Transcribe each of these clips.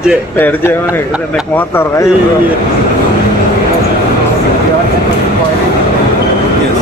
PRJ mah udah naik motor aja bro. Iya. Yes.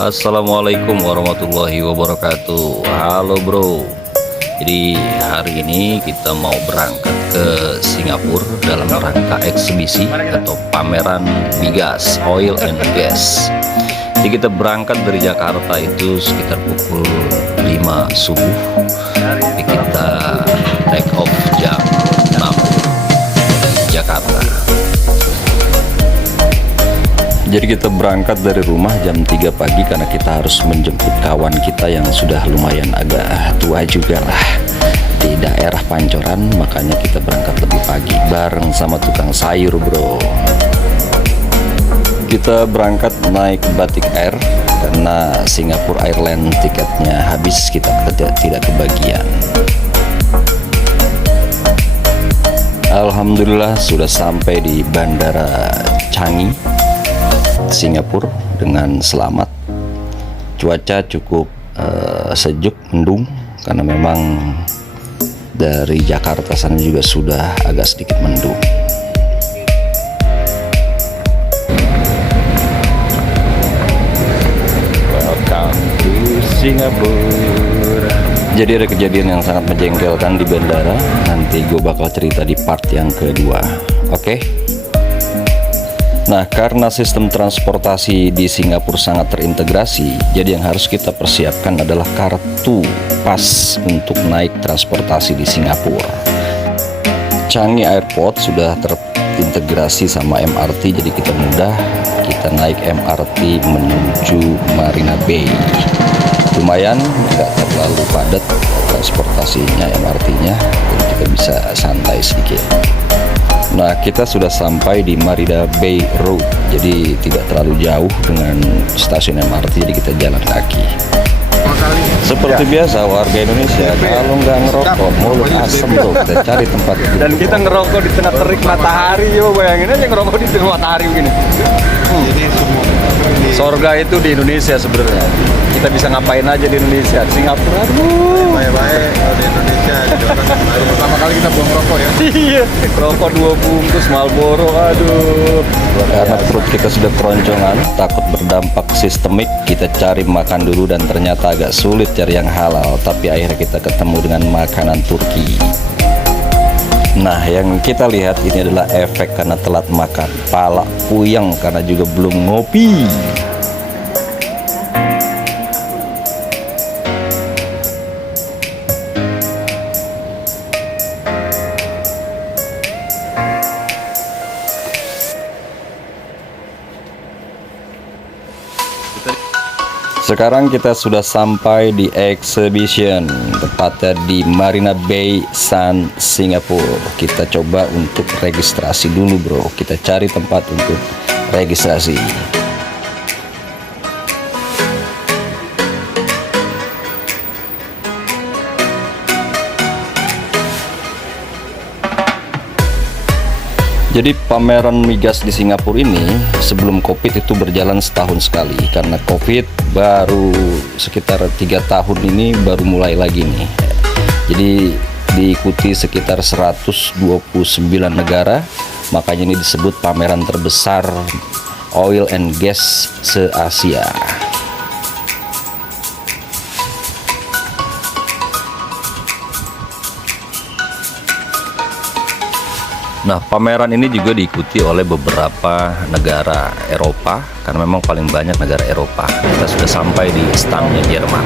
Assalamualaikum warahmatullahi wabarakatuh. Halo bro. Jadi hari ini kita mau berangkat ke Singapura dalam rangka eksibisi atau pameran migas, oil and gas. Jadi kita berangkat dari Jakarta itu sekitar pukul 5 subuh. Jadi kita take off jam 6 Jakarta. Jadi kita berangkat dari rumah jam 3 pagi karena kita harus menjemput kawan kita yang sudah lumayan agak tua juga lah di daerah Pancoran, makanya kita berangkat lebih pagi bareng sama tukang sayur bro. Kita berangkat naik Batik Air karena Singapore Airlines tiketnya habis, kita tidak kebagian. Alhamdulillah sudah sampai di Bandara Changi Singapura dengan selamat. Cuaca cukup sejuk, mendung karena memang dari Jakarta sana juga sudah agak sedikit mendung. Welcome to Singapura. Jadi ada kejadian yang sangat menjengkelkan di bandara. Nanti gue bakal cerita di part yang kedua. Oke? Nah, karena sistem transportasi di Singapura sangat terintegrasi, jadi yang harus kita persiapkan adalah kartu pas untuk naik transportasi di Singapura. Changi Airport sudah terintegrasi sama MRT, jadi kita mudah kita naik MRT menuju Marina Bay. Lumayan, nggak terlalu padat transportasinya MRT-nya, jadi kita bisa santai sedikit. Nah, kita sudah sampai di Marina Bay Road, jadi tidak terlalu jauh dengan stasiun MRT, jadi kita jalan kaki. Seperti biasa warga Indonesia, kalau nggak ngerokok mulut asem tuh, kita cari tempat duduk. Dan kita ngerokok di tengah terik matahari, yo bayangin aja ngerokok di tengah matahari begini. Jadi semua sorga itu di Indonesia sebenarnya. Kita bisa ngapain aja di Indonesia, di Singapura. Aduh. Baik-baik kalau di Indonesia. Pertama kali kita buang rokok ya. Iya. Rokok 2 bungkus Marlboro, aduh. Karena perut kita sudah keroncongan, takut berdampak sistemik, kita cari makan dulu dan ternyata agak sulit cari yang halal. Tapi akhirnya kita ketemu dengan makanan Turki. Nah, yang kita lihat ini adalah efek karena telat makan. Pala puyeng karena juga belum ngopi. Sekarang kita sudah sampai di exhibition, tepatnya di Marina Bay Sands, Singapura. Kita coba untuk registrasi dulu bro, kita cari tempat untuk registrasi. Jadi pameran migas di Singapura ini sebelum COVID itu berjalan setahun sekali, karena COVID baru sekitar 3 tahun ini baru mulai lagi nih. Jadi diikuti sekitar 129 negara, makanya ini disebut pameran terbesar oil and gas se-Asia. Nah, pameran ini juga diikuti oleh beberapa negara Eropa, karena memang paling banyak negara Eropa. Kita sudah sampai di standnya Jerman.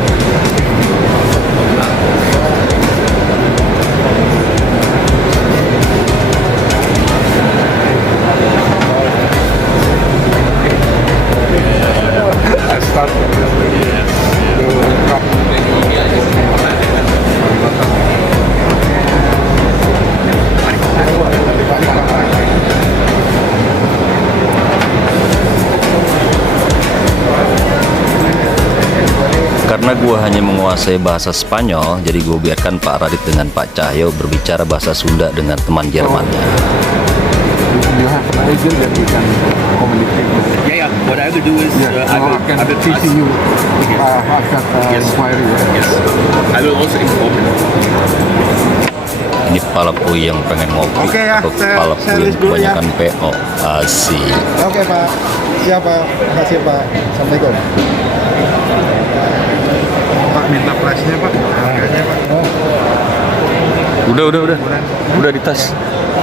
Karena gue hanya menguasai bahasa Spanyol, jadi gue biarkan Pak Radit dengan Pak Cahyo berbicara bahasa Sunda dengan teman Jermannya. You have an agent that you can communicate with. Yeah. What I will do is I will ask- you Yes. have that Yes. inquiry. Yes. I will also inform him. Ini kepala pui yang pengen ngopi, Oke ya, atau saya- kepala saya pui yang list dulu ya. kebanyakan PO. Asik. Oke Pak, siap Pak. Terima kasih Pak. Assalamualaikum. Pak minta price-nya Pak, harganya Pak. Udah di tas.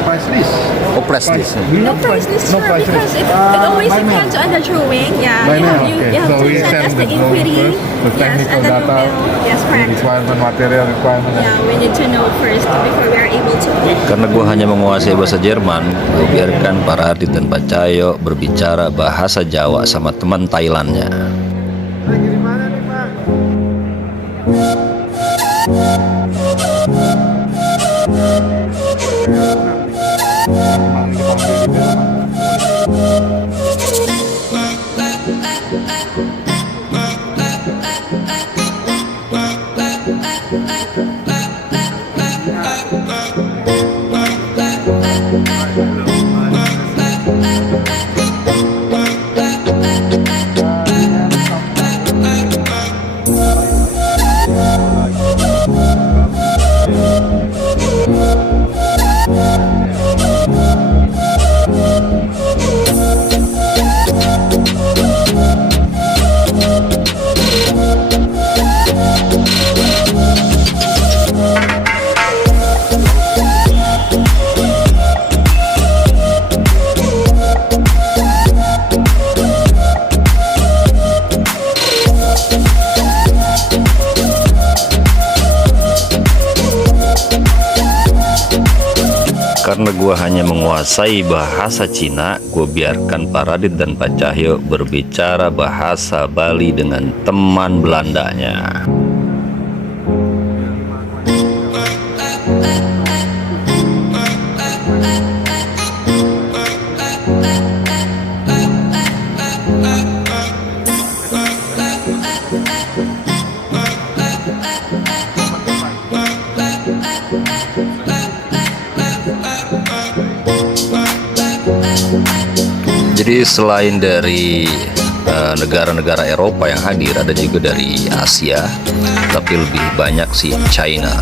Price list. Oh, press list. No price list, No sir, price because list. it always By mail. depends on the drawing. Yeah, By you mail, have, okay. you have So to we send send us the the inquiry. drawing first, the Yes, technical and then we data, will. Yes, the correct. requirement, material requirement. Yeah, we need to know first before we are able to. Karena gue hanya menguasai bahasa Jerman, gue biarkan Pak Radit dan Pak Cahyo berbicara bahasa Jawa sama teman Thailandnya. Lagi di mana nih Pak? Karena gue hanya menguasai bahasa Cina, gue biarkan Pak Radit dan Pak Cahyo berbicara bahasa Bali dengan teman Belandanya. Jadi selain dari negara-negara Eropa yang hadir, ada juga dari Asia, tapi lebih banyak sih China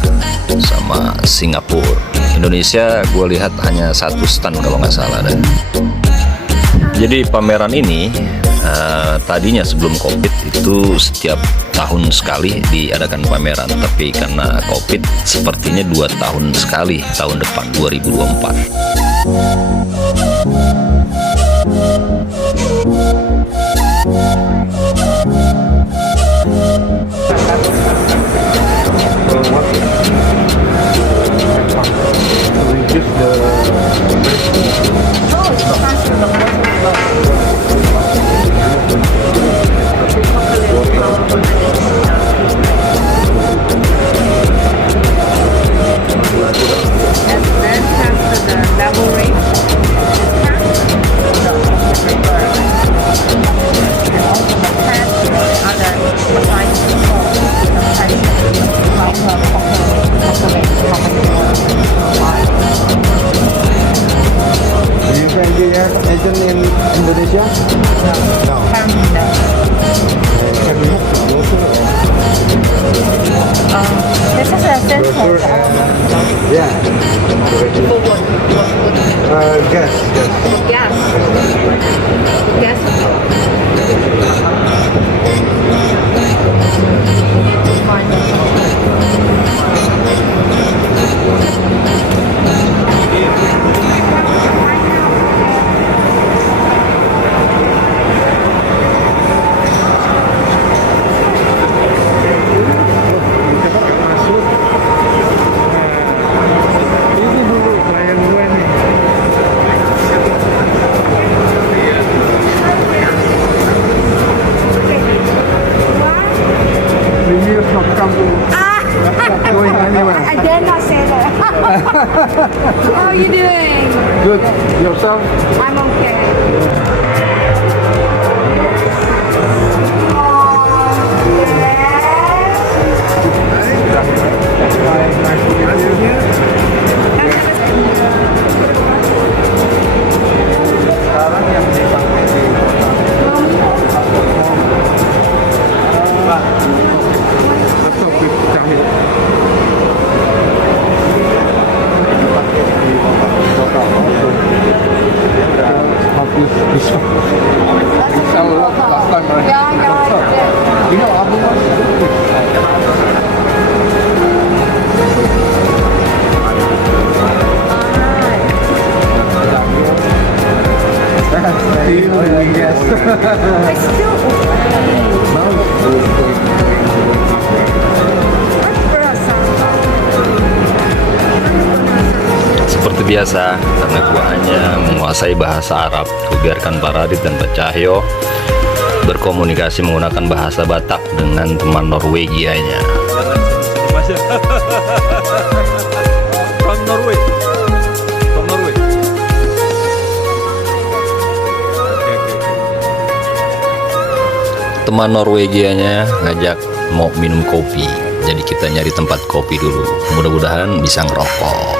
sama Singapura. Indonesia gue lihat hanya satu stand kalau nggak salah deh. Jadi pameran ini tadinya sebelum COVID itu setiap tahun sekali diadakan pameran, tapi karena COVID sepertinya 2 tahun sekali, tahun depan 2024. And then have the double rate. You can be an agent in Indonesia? No. Can you This is a brochure and yeah. Gas. Yes. Yes. Ini dulu klien gue nih. Premier not come to not going anywhere. I dare not say that. How are you doing? Good. Yourself? I'm okay. sell a lot last time, right? Yeah, yeah. You know, Abu yes. It's still okay. Seperti biasa, karena gua hanya menguasai bahasa Arab, gua biarkan Pak Radit dan Pak Cahyo berkomunikasi menggunakan bahasa Batak dengan teman Norwegianya. From Norway. From Norway. Teman Norwegianya ngajak mau minum kopi, jadi kita nyari tempat kopi dulu. Mudah-mudahan bisa ngerokok.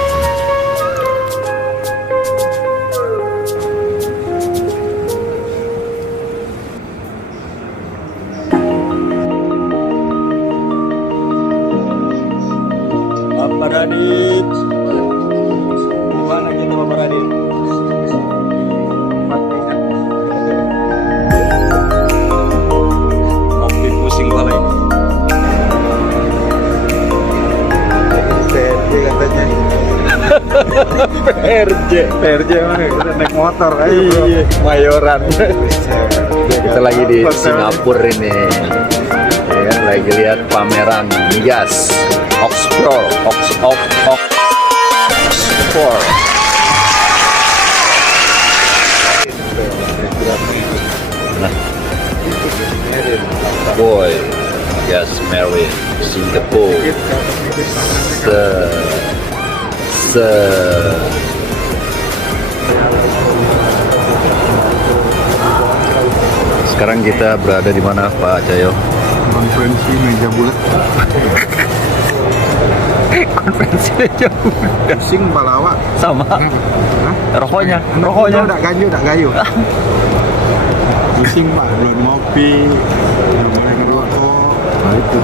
Bapak Radit. Gimana gitu Bapak Radit? Ngopi pusing kepala ini. PRJ katanya. PRJ mana? Kita naik motor aja bro. Iya, Mayoran. Kita lagi di Singapura ini. Ya, kan, lagi lihat pameran migas. Oxford. Boy, yes, Mary, Singapore. Sekarang kita berada di mana Pak Cahyo? Konferensi meja bulat. Konferensi aja Pusing kepala awak. sama. Hah? Rokoknya. Udah ganyo, udah gayo. Pusing pak, belum ngopi, belum boleh ngerokok. Nah, itu.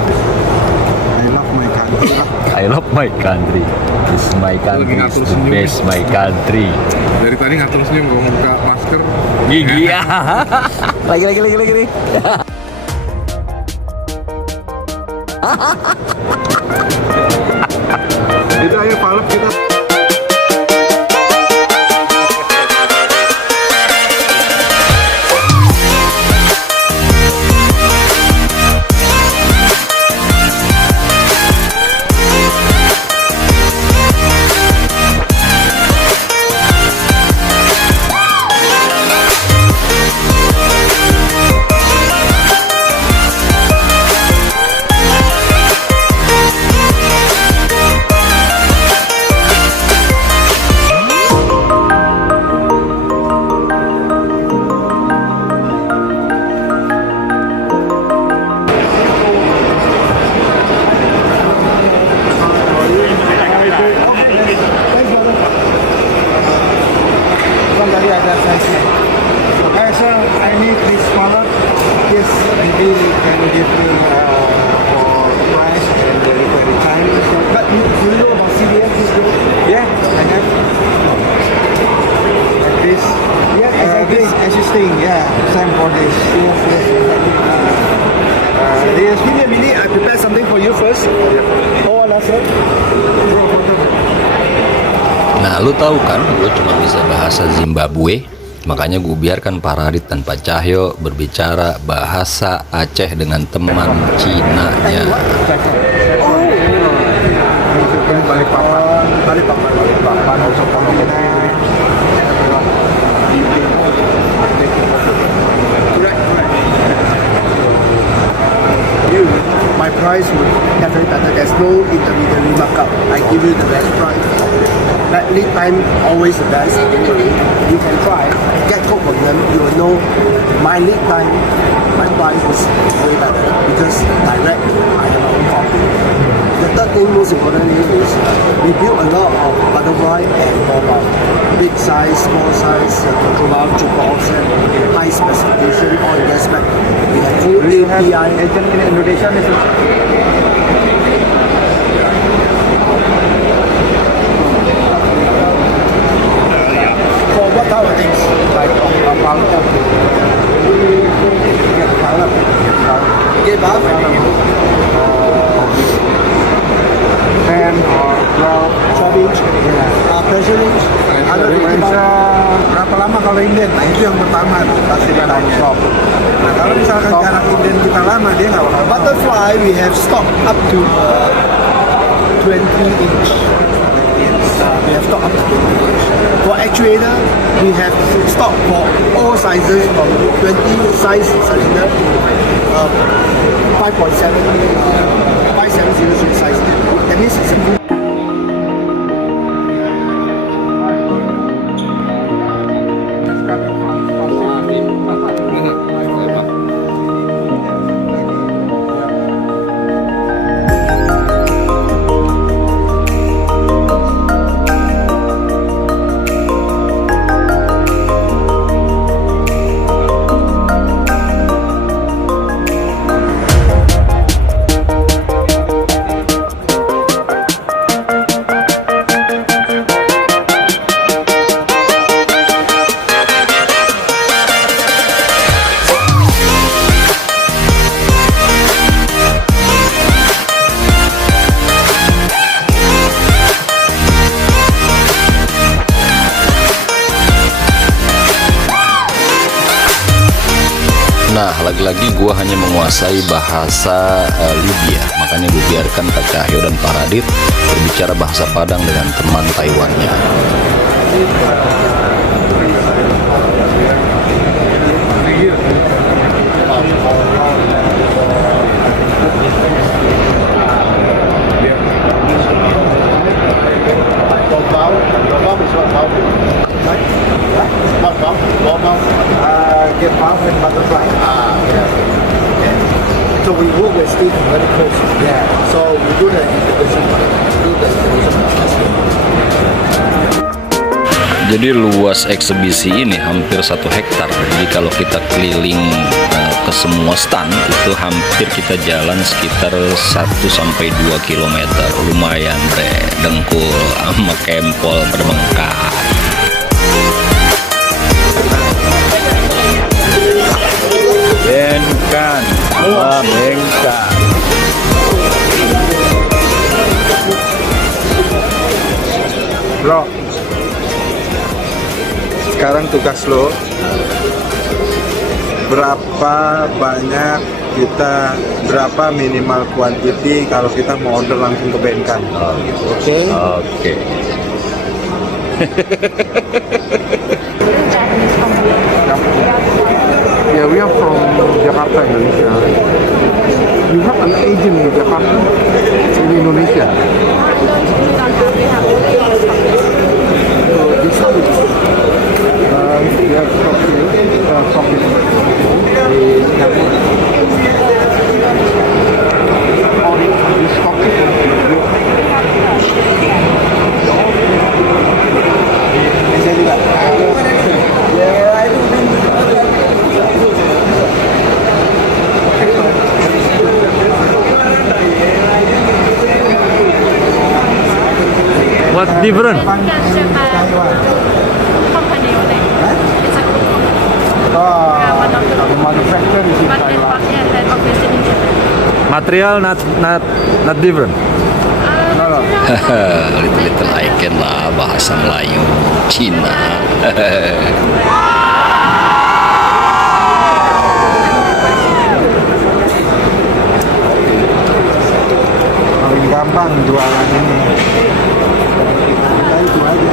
I love my country lah. I love my country. It's my country. Lagi It's ngatur the senyum. best my country. Dari tadi ngatur senyum, gua buka masker. Gigi ya. lagi. Itu ayo palep kita. Tadi ada size-nya. Sir, I need this smaller. Yes, maybe we can give you for price and delivery time. But you know about CDF this group? Yeah, I have. Like this. Yeah, exactly. This existing, yeah. Same for this. Yes, yes. Give me a minute. I prepare something for you first. Oh, that's it. Nah, lu tahu kan, lu cuma bisa bahasa Zimbabwe, makanya gue biarkan Pak Radit dan Pak Cahyo berbicara bahasa Aceh dengan teman Cina-nya. Balikpapan, my price would definitely better. There's no intermediary markup. I give you the best price. That lead time always the best. Don't worry. You can try. Get quote from them. You will know my lead time, my price is way better because direct. I have my own copy. The third thing most important is we build a lot of butterfly and mobile. Big size, small size, control valve, triple offset, high specification, all in aspect. We have full API. Agent in Indonesia, for what type of things? Like buff? 10 or 12 12 inch? Pressure inch? Ada bisa berapa lama kalau inden? Nah itu yang pertama pasti bedanya. Nah kalau misalkan jarak inden kita lama dia nggak bakal Butterfly, we have stock up to 20 inch. We have stock up to 20 inch. For actuator, we have stock for all sizes from 20 size cylinder to 5.7, 5700 size. That means it's a good. Nah, lagi-lagi gue hanya menguasai bahasa Libya, makanya gue biarkan Pak Cahyo dan Pak Radit berbicara bahasa Padang dengan teman Taiwannya. get buff and butterfly. So we work with Steve very close. Yeah. So we do the integration process. Jadi luas eksebisi ini hampir 1 hektar. Jadi kalau kita keliling ke semua stand itu hampir kita jalan sekitar 1-2 kilometer. Lumayan deh, dengkul sama kempol berbengkak. Bengkan, bengkan. Bro, sekarang tugas lo berapa banyak kita, berapa minimal quantity kalau kita mau order langsung ke Bengkan. Oke? Oke. Yeah, we are from Jakarta, Indonesia. You have an agent in Jakarta, in Indonesia. So this is we have stock here, stock in Singapore. All this stock is What different? Company only. It's a group of one of the manufacturer is in but then Taiwan. partner head office in Japan. Material not different. Little icon lah bahasa Melayu Cina. Paling gampang jualan ini. Kita itu aja.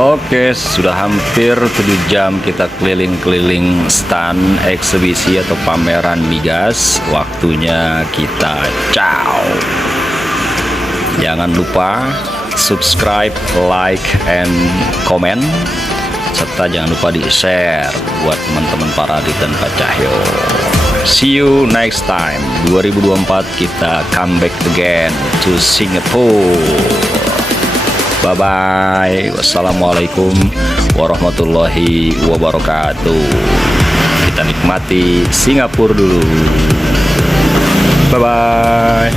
Oke, sudah hampir 7 jam kita keliling-keliling stand eksebisi atau pameran migas. Waktunya kita ciao. Jangan lupa subscribe, like, and comment. Serta jangan lupa di-share buat teman-teman Pak Radit dan Pak Cahyo. See you next time. 2024 kita come back again to Singapore. Bye-bye. Wassalamualaikum warahmatullahi wabarakatuh. Kita nikmati Singapura dulu. Bye bye.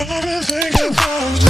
Everything you want.